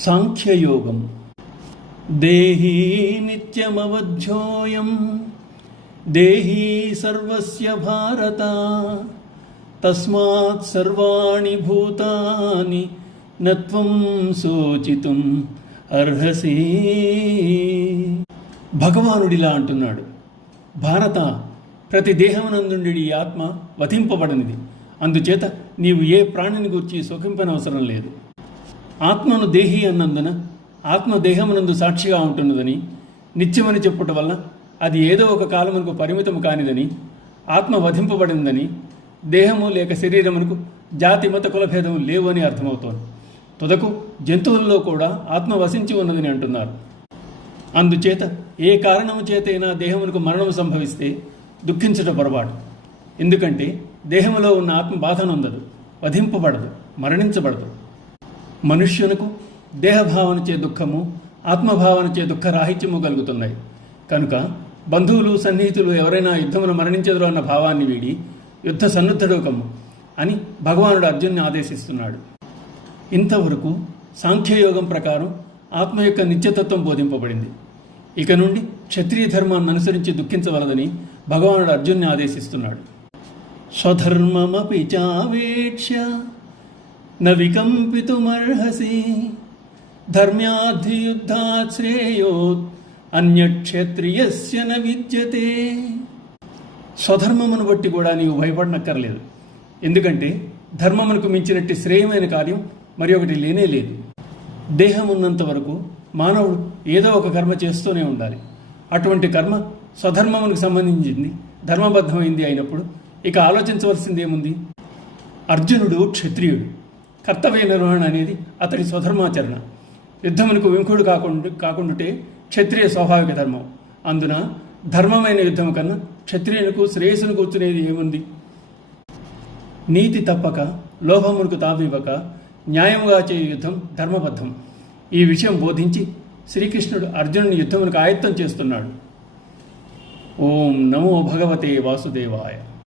సాంఖ్యయోగం. దేహీ నిత్యమవధ్యోయం దేహీ సర్వస్య భారత తస్మాత్ సర్వాణి భూతాని నత్వం శోచితుం అర్హసి. భగవానుడిలా అంటున్నాడు, భారత, ప్రతి దేహమునందుండి ఈ ఆత్మ వధింపబడనిది. అందుచేత నీవు ఏ ప్రాణిని గురించి సుఖింపనవసరం లేదు. ఆత్మను దేహి అన్నందున ఆత్మ దేహమునందు సాక్షిగా ఉంటున్నదని, నిత్యమని చెప్పుట వల్ల అది ఏదో ఒక కాలమునకు పరిమితము కానిదని, ఆత్మ వధింపబడిందని, దేహము లేక శరీరమునకు జాతి మత కులభేదము లేవు అని అర్థమవుతోంది. తుదకు జంతువుల్లో కూడా ఆత్మ వసించి ఉన్నదని అంటున్నారు. అందుచేత ఏ కారణము చేతైనా దేహమునకు మరణము సంభవిస్తే దుఃఖించట పొరపాటు. ఎందుకంటే దేహములో ఉన్న ఆత్మ బాధనొందదు, వధింపబడదు, మరణించబడదు. మనుష్యునకు దేహభావనచే దుఃఖము, ఆత్మభావనచే దుఃఖరాహిత్యము కలుగుతున్నాయి. కనుక బంధువులు సన్నిహితులు ఎవరైనా యుద్ధమును మరణించెదరు అన్న భావాన్ని వీడి యుద్ధ సన్నుద్ధుడు కమ్ము అని భగవానుడు అర్జున్ని ఆదేశిస్తున్నాడు. ఇంతవరకు సాంఖ్యయోగం ప్రకారం ఆత్మ యొక్క నిత్యతత్వం బోధింపబడింది. ఇక నుండి క్షత్రియ ధర్మాన్ని అనుసరించి దుఃఖించవలదని భగవానుడు అర్జున్ని ఆదేశిస్తున్నాడు. స్వధర్మమపి చావేక్ష్య న వికంపితుమర్హసి ధర్మ్యాధియుద్ధాత్ శ్రేయోత్ అన్యక్షత్రియస్య న విద్యతే. స్వధర్మమును బట్టి కూడా నీవు భయపడనక్కర్లేదు. ఎందుకంటే ధర్మమునకు మించినట్టు శ్రేయమైన కార్యం మరి ఒకటి లేనే లేదు. దేహం ఉన్నంత వరకు మానవుడు ఏదో ఒక కర్మ చేస్తూనే ఉండాలి. అటువంటి కర్మ స్వధర్మమునకు సంబంధించింది, ధర్మబద్ధమైంది అయినప్పుడు ఇక ఆలోచించవలసింది ఏముంది? అర్జునుడు క్షత్రియుడు. కర్తవ్య నిర్వహణ అనేది అతడి స్వధర్మాచరణ. యుద్ధమునకు విముఖుడు కాకుండాటే క్షత్రియ స్వాభావిక ధర్మం. అందున ధర్మమైన యుద్ధము కన్నా క్షత్రియులకు శ్రేయస్సును కూర్చునేది ఏముంది? నీతి తప్పక, లోభమునకు తావివ్వక న్యాయముగా చేయు యుద్ధం ధర్మబద్ధం. ఈ విషయం బోధించి శ్రీకృష్ణుడు అర్జునుని యుద్ధమునకు ఆయత్తం చేస్తున్నాడు. ఓం నమో భగవతే వాసుదేవాయ.